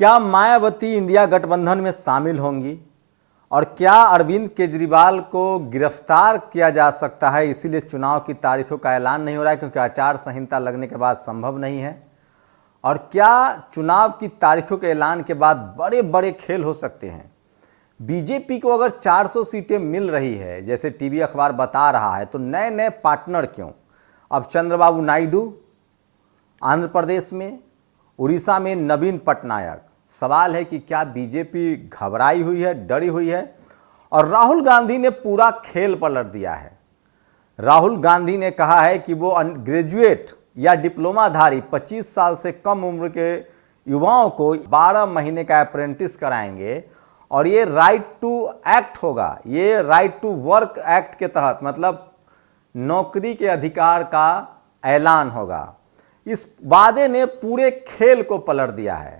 क्या मायावती इंडिया गठबंधन में शामिल होंगी और क्या अरविंद केजरीवाल को गिरफ्तार किया जा सकता है, इसीलिए चुनाव की तारीखों का ऐलान नहीं हो रहा है क्योंकि आचार संहिता लगने के बाद संभव नहीं है। और क्या चुनाव की तारीखों के ऐलान के बाद बड़े बड़े खेल हो सकते हैं। बीजेपी को अगर 400 सीटें मिल रही है जैसे टीवी अखबार बता रहा है, तो नए नए पार्टनर क्यों। अब चंद्रबाबू नायडू आंध्र प्रदेश में, उड़ीसा में नवीन पटनायक। सवाल है कि क्या बीजेपी घबराई हुई है, डरी हुई है। और राहुल गांधी ने पूरा खेल पलट दिया है। राहुल गांधी ने कहा है कि वो ग्रेजुएट या डिप्लोमाधारी 25 साल से कम उम्र के युवाओं को 12 महीने का अप्रेंटिस कराएंगे और ये राइट टू एक्ट होगा, ये राइट टू वर्क एक्ट के तहत, मतलब नौकरी के अधिकार का ऐलान होगा। इस वादे ने पूरे खेल को पलट दिया है।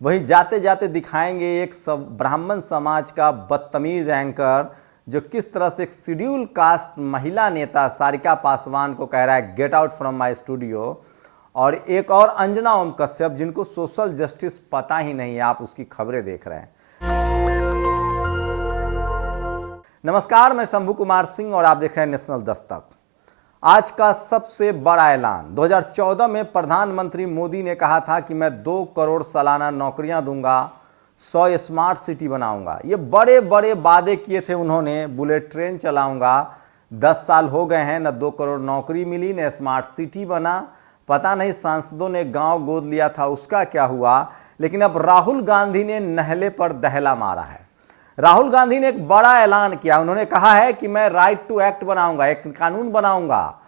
वहीं जाते जाते दिखाएंगे एक ब्राह्मण समाज का बदतमीज एंकर जो किस तरह से एक शेड्यूल कास्ट महिला नेता सारिका पासवान को कह रहा है get out from my studio, और एक और अंजना ओम कश्यप जिनको सोशल जस्टिस पता ही नहीं है। आप उसकी खबरें देख रहे हैं। नमस्कार, मैं शंभू कुमार सिंह और आप देख रहे हैं नेशनल दस्तक। आज का सबसे बड़ा ऐलान। 2014 में प्रधानमंत्री मोदी ने कहा था कि मैं 2 करोड़ सालाना नौकरियां दूंगा, 100 स्मार्ट सिटी बनाऊंगा। ये बड़े बड़े वादे किए थे उन्होंने। बुलेट ट्रेन चलाऊंगा। 10 साल हो गए हैं, न 2 करोड़ नौकरी मिली, न स्मार्ट सिटी बना। पता नहीं सांसदों ने गांव गोद लिया था उसका क्या हुआ। लेकिन अब राहुल गांधी ने नहले पर दहला मारा है। राहुल गांधी ने एक बड़ा ऐलान किया। उन्होंने कहा है कि मैं राइट टू एक्ट बनाऊंगा, एक कानून बनाऊंगा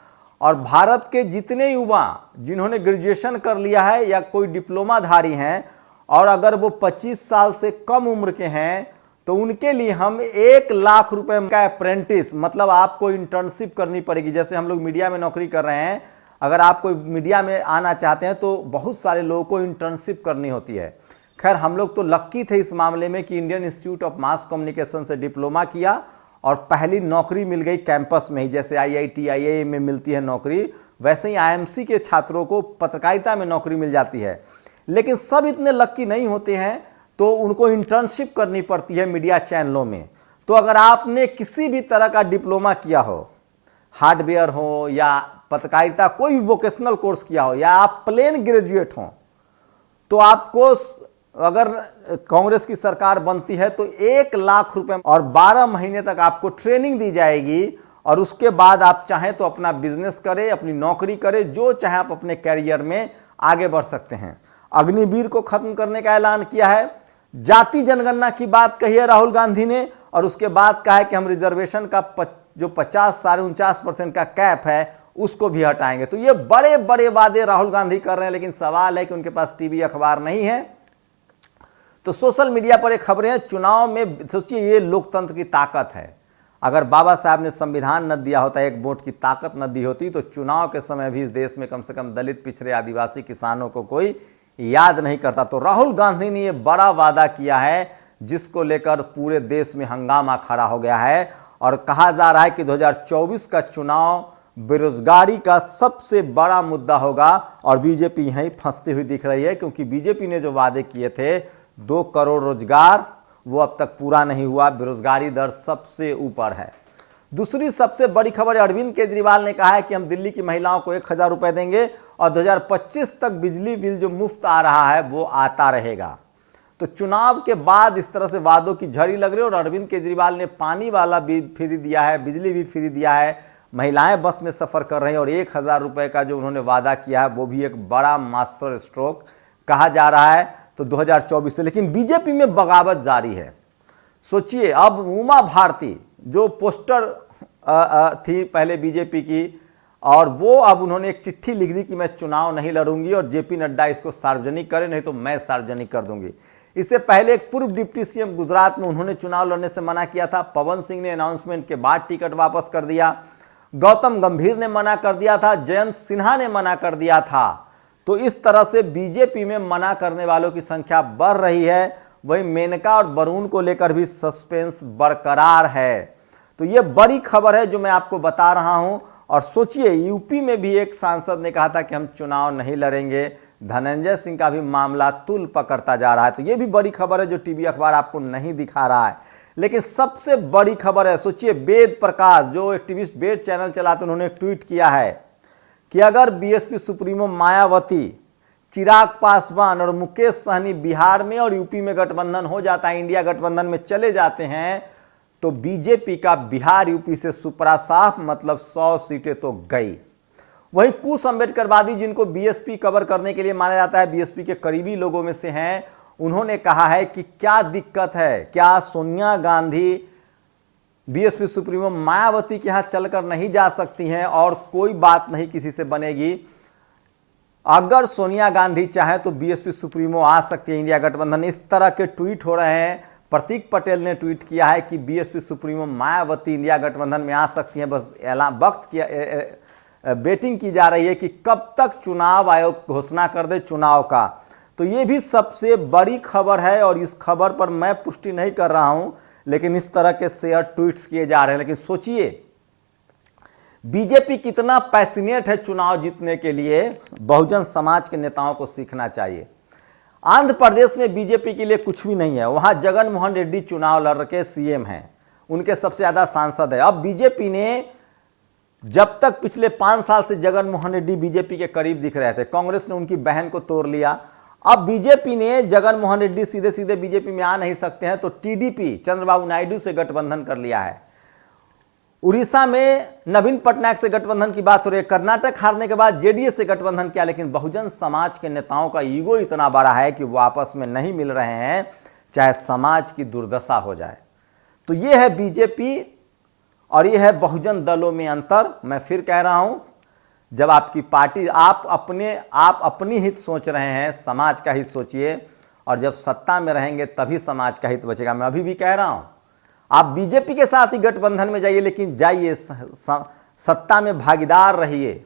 और भारत के जितने युवा जिन्होंने ग्रेजुएशन कर लिया है या कोई डिप्लोमाधारी हैं और अगर वो 25 साल से कम उम्र के हैं तो उनके लिए हम 1 लाख रुपए का अप्रेंटिस, मतलब आपको इंटर्नशिप करनी पड़ेगी। जैसे हम लोग मीडिया में नौकरी कर रहे हैं, अगर आप कोई मीडिया में आना चाहते हैं तो बहुत सारे लोगों को इंटर्नशिप करनी होती है। खैर, हम लोग तो लक्की थे इस मामले में कि Indian institute of mass communication से डिप्लोमा किया और पहली नौकरी मिल गई कैंपस में ही। जैसे IIT IIA में मिलती है नौकरी, वैसे ही IMC के छात्रों को पत्रकारिता में नौकरी मिल जाती है। लेकिन सब इतने लक्की नहीं होते हैं, तो उनको इंटर्नशिप करनी पड़ती है मीडिया चैनलों में। तो अगर आपने किसी भी तरह का डिप्लोमा किया हो, हार्डवेयर हो या पत्रकारिता, कोई भी वोकेशनल कोर्स किया हो, या आप प्लेन ग्रेजुएट हो, तो आपको अगर कांग्रेस की सरकार बनती है तो 1 लाख रुपए और 12 महीने तक आपको ट्रेनिंग दी जाएगी। और उसके बाद आप चाहें तो अपना बिजनेस करें, अपनी नौकरी करें, जो चाहे आप अपने कैरियर में आगे बढ़ सकते हैं। अग्निवीर को खत्म करने का ऐलान किया है। जाति जनगणना की बात कही है राहुल गांधी ने, और उसके बाद कहा है कि हम रिजर्वेशन का जो 50-49% का कैप है उसको भी हटाएंगे। तो ये बड़े बड़े वादे राहुल गांधी कर रहे हैं। लेकिन सवाल है कि उनके पास टीवी अखबार नहीं है, तो सोशल मीडिया पर एक खबरें हैं। चुनाव में सोचिए, ये लोकतंत्र की ताकत है। अगर बाबा साहब ने संविधान न दिया होता, एक वोट की ताकत न दी होती, तो चुनाव के समय भी इस देश में कम से कम दलित, पिछड़े, आदिवासी किसानों को कोई याद नहीं करता। तो राहुल गांधी ने ये बड़ा वादा किया है जिसको लेकर पूरे देश में हंगामा खड़ा हो गया है। और कहा जा रहा है कि 2024 का चुनाव बेरोजगारी का सबसे बड़ा मुद्दा होगा। और बीजेपी यहीं फंसती हुई दिख रही है, क्योंकि बीजेपी ने जो वादे किए थे 2 करोड़ रोजगार, वो अब तक पूरा नहीं हुआ। बेरोजगारी दर सबसे ऊपर है। दूसरी सबसे बड़ी खबर है, अरविंद केजरीवाल ने कहा है कि हम दिल्ली की महिलाओं को 1000 रुपए देंगे और 2025 तक बिजली बिल जो मुफ्त आ रहा है वो आता रहेगा। तो चुनाव के बाद इस तरह से वादों की झड़ी लग रही है। और अरविंद केजरीवाल ने पानी वाला भी फ्री दिया है, बिजली भी फ्री दिया है, महिलाएं बस में सफर कर रही हैं, और 1000 रुपए का जो उन्होंने वादा किया है वो भी एक बड़ा मास्टर स्ट्रोक कहा जा रहा है। तो 2024 से, लेकिन बीजेपी में बगावत जारी है। सोचिए, अब उमा भारती जो पोस्टर थी पहले बीजेपी की, और वो अब उन्होंने एक चिट्ठी लिख दी कि मैं चुनाव नहीं लड़ूंगी और जेपी नड्डा इसको सार्वजनिक करे, नहीं तो मैं सार्वजनिक कर दूंगी। इससे पहले एक पूर्व डिप्टी सीएम गुजरात में, उन्होंने चुनाव लड़ने से मना किया था। पवन सिंह ने अनाउंसमेंट के बाद टिकट वापस कर दिया। गौतम गंभीर ने मना कर दिया था। जयंत सिन्हा ने मना कर दिया था। तो इस तरह से बीजेपी में मना करने वालों की संख्या बढ़ रही है। वहीं मेनका और वरुण को लेकर भी सस्पेंस बरकरार है। तो ये बड़ी खबर है जो मैं आपको बता रहा हूं। और सोचिए, यूपी में भी एक सांसद ने कहा था कि हम चुनाव नहीं लड़ेंगे, धनंजय सिंह का भी मामला तूल पकड़ता जा रहा है। तो ये भी बड़ी खबर है जो टीवी अखबार आपको नहीं दिखा रहा है। लेकिन सबसे बड़ी खबर है, सोचिए, वेद प्रकाश जो एक्टिविस्ट वेद चैनल चलाते उन्होंने एक ट्वीट किया है कि अगर बीएसपी सुप्रीमो मायावती, चिराग पासवान और मुकेश सहनी बिहार में और यूपी में गठबंधन हो जाता है, इंडिया गठबंधन में चले जाते हैं, तो बीजेपी का बिहार यूपी से सुपरा साफ, मतलब 100 सीटें तो गई। वहीं कुछ अम्बेडकरवादी जिनको बीएसपी कवर करने के लिए माना जाता है, बीएसपी के करीबी लोगों में से हैं, उन्होंने कहा है कि क्या दिक्कत है, क्या सोनिया गांधी बीएसपी सुप्रीमो मायावती के यहां चलकर नहीं जा सकती हैं और कोई बात नहीं किसी से बनेगी। अगर सोनिया गांधी चाहे तो बीएसपी सुप्रीमो आ सकती है इंडिया गठबंधन। इस तरह के ट्वीट हो रहे हैं। प्रतीक पटेल ने ट्वीट किया है कि बीएसपी सुप्रीमो मायावती इंडिया गठबंधन में आ सकती है। बस वक्त किया वेटिंग की जा रही है कि कब तक चुनाव आयोग घोषणा कर दे चुनाव का। तो ये भी सबसे बड़ी खबर है और इस खबर पर मैं पुष्टि नहीं कर रहा हूं, लेकिन इस तरह के शेयर ट्वीट्स किए जा रहे हैं। लेकिन सोचिए बीजेपी कितना पैशनेट है चुनाव जीतने के लिए, बहुजन समाज के नेताओं को सीखना चाहिए। आंध्र प्रदेश में बीजेपी के लिए कुछ भी नहीं है, वहां जगन मोहन रेड्डी चुनाव लड़ के सीएम हैं, उनके सबसे ज्यादा सांसद है। अब बीजेपी ने, जब तक पिछले 5 साल से जगन मोहन रेड्डी बीजेपी के करीब दिख रहे थे, कांग्रेस ने उनकी बहन को तोड़ लिया। अब बीजेपी ने, जगन मोहन रेड्डी सीधे सीधे बीजेपी में आ नहीं सकते हैं, तो टीडीपी चंद्रबाबू नायडू से गठबंधन कर लिया है। उड़ीसा में नवीन पटनायक से गठबंधन की बात हो रही है। कर्नाटक हारने के बाद जेडीएस से गठबंधन किया, लेकिन बहुजन समाज के नेताओं का ईगो इतना बड़ा है कि वो आपस में नहीं मिल रहे हैं, चाहे समाज की दुर्दशा हो जाए। तो ये है बीजेपी और ये है बहुजन दलों में अंतर। मैं फिर कह रहा हूं, जब आपकी पार्टी, आप अपनी हित सोच रहे हैं, समाज का हित सोचिए, और जब सत्ता में रहेंगे तभी समाज का हित बचेगा। मैं अभी भी कह रहा हूं, आप बीजेपी के साथ ही गठबंधन में जाइए, लेकिन जाइए सत्ता में भागीदार रहिए,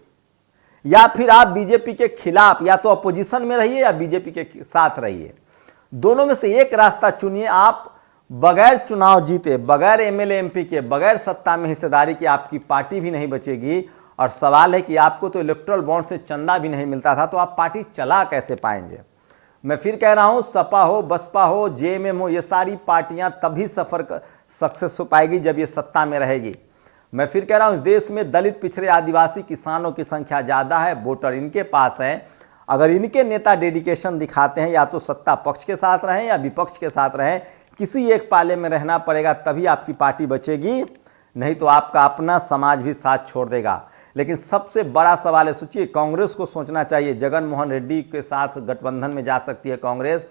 या फिर आप बीजेपी के खिलाफ, या तो अपोजिशन में रहिए या बीजेपी के साथ रहिए। दोनों में से एक रास्ता चुनिए। आप बगैर चुनाव जीते, बगैर एमएलए एमपी के, बगैर सत्ता में हिस्सेदारी की आपकी पार्टी भी नहीं बचेगी। और सवाल है कि आपको तो इलेक्टोरल बॉन्ड से चंदा भी नहीं मिलता था, तो आप पार्टी चला कैसे पाएंगे। मैं फिर कह रहा हूं, सपा हो, बसपा हो, जेएमएम हो, ये सारी पार्टियां तभी सक्सेस हो पाएगी जब ये सत्ता में रहेगी। मैं फिर कह रहा हूं, इस देश में दलित, पिछड़े, आदिवासी, किसानों की संख्या ज्यादा है, वोटर इनके पास है। अगर इनके नेता डेडिकेशन दिखाते हैं, या तो सत्ता पक्ष के साथ रहें या विपक्ष के साथ रहें, किसी एक पाले में रहना पड़ेगा, तभी आपकी पार्टी बचेगी, नहीं तो आपका अपना समाज भी साथ छोड़ देगा। लेकिन सबसे बड़ा सवाल है, सोचिए, कांग्रेस को सोचना चाहिए। जगन मोहन रेड्डी के साथ गठबंधन में जा सकती है कांग्रेस,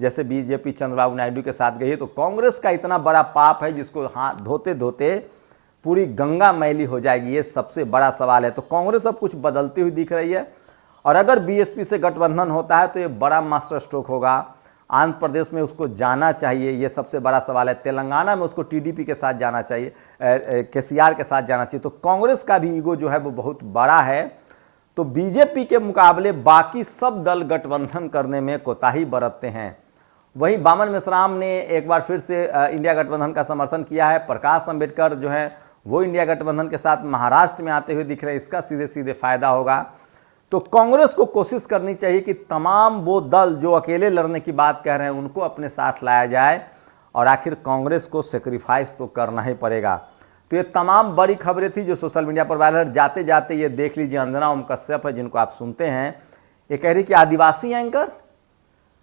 जैसे बीजेपी चंद्रबाबू नायडू के साथ गई है। तो कांग्रेस का इतना बड़ा पाप है जिसको हाथ धोते धोते पूरी गंगा मैली हो जाएगी, ये सबसे बड़ा सवाल है। तो कांग्रेस अब कुछ बदलती हुई दिख रही है, और अगर बीएसपी से गठबंधन होता है तो ये बड़ा मास्टर स्ट्रोक होगा। आंध्र प्रदेश में उसको जाना चाहिए, ये सबसे बड़ा सवाल है। तेलंगाना में उसको टीडीपी के साथ जाना चाहिए, केसीआर के साथ जाना चाहिए। तो कांग्रेस का भी ईगो जो है वो बहुत बड़ा है। तो बीजेपी के मुकाबले बाकी सब दल गठबंधन करने में कोताही बरतते हैं। वहीं बामन मेश्राम ने एक बार फिर से इंडिया गठबंधन का समर्थन किया है। प्रकाश अंबेडकर जो है वो इंडिया गठबंधन के साथ महाराष्ट्र में आते हुए दिख रहे हैं, इसका सीधे सीधे फायदा होगा। तो कांग्रेस को कोशिश करनी चाहिए कि तमाम वो दल जो अकेले लड़ने की बात कह रहे हैं उनको अपने साथ लाया जाए, और आखिर कांग्रेस को सेक्रीफाइस तो करना ही पड़ेगा। तो ये तमाम बड़ी खबरें थी जो सोशल मीडिया पर वायरल। जाते जाते ये देख लीजिए, अंजना ओम कश्यप है जिनको आप सुनते हैं, ये कह रही कि आदिवासी एंकर,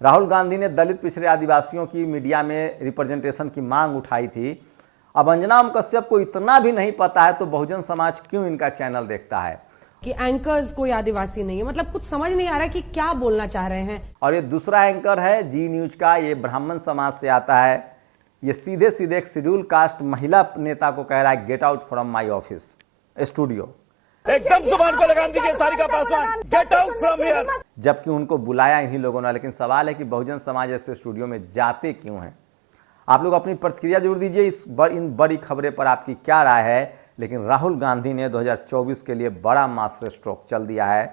राहुल गांधी ने दलित, पिछड़े, आदिवासियों की मीडिया में रिप्रेजेंटेशन की मांग उठाई थी। अब अंजना ओम कश्यप को इतना भी नहीं पता है तो बहुजन समाज क्यों इनका चैनल देखता है कि एंकर्स कोई आदिवासी नहीं है। मतलब कुछ समझ नहीं आ रहा कि क्या बोलना चाह रहे हैं। और ये दूसरा एंकर है जी न्यूज का, ये ब्राह्मण समाज से आता है। ये सीधे सीधे एक शेड्यूल कास्ट महिला नेता को कह रहा है, get out from my office studio. एकदम जुबान को लगाम दीजिए Sarika Paswan, get out from here. जबकि उनको बुलाया इन्हीं लोगों ने। लेकिन सवाल है कि बहुजन समाज ऐसे स्टूडियो में जाते क्यों हैं। आप लोग अपनी प्रतिक्रिया जरूर दीजिए, इन बड़ी खबरें पर आपकी क्या राय है। लेकिन राहुल गांधी ने 2024 के लिए बड़ा मास्टर स्ट्रोक चल दिया है।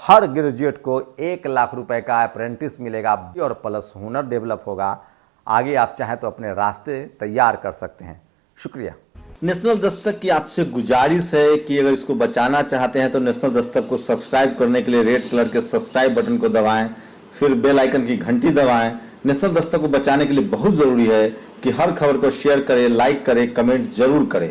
हर ग्रेजुएट को 1 लाख रुपए का अप्रेंटिस मिलेगा और प्लस हुनर डेवलप होगा। आगे आप चाहें तो अपने रास्ते तैयार कर सकते हैं। शुक्रिया। नेशनल दस्तक की आपसे गुजारिश है कि अगर इसको बचाना चाहते हैं तो नेशनल दस्तक को सब्सक्राइब करने के लिए रेड कलर के सब्सक्राइब बटन को दबाएं, फिर बेल आइकन की घंटी दबाएं। नेशनल दस्तक को बचाने के लिए बहुत जरूरी है कि हर खबर को शेयर करें, लाइक करें, कमेंट जरूर करें।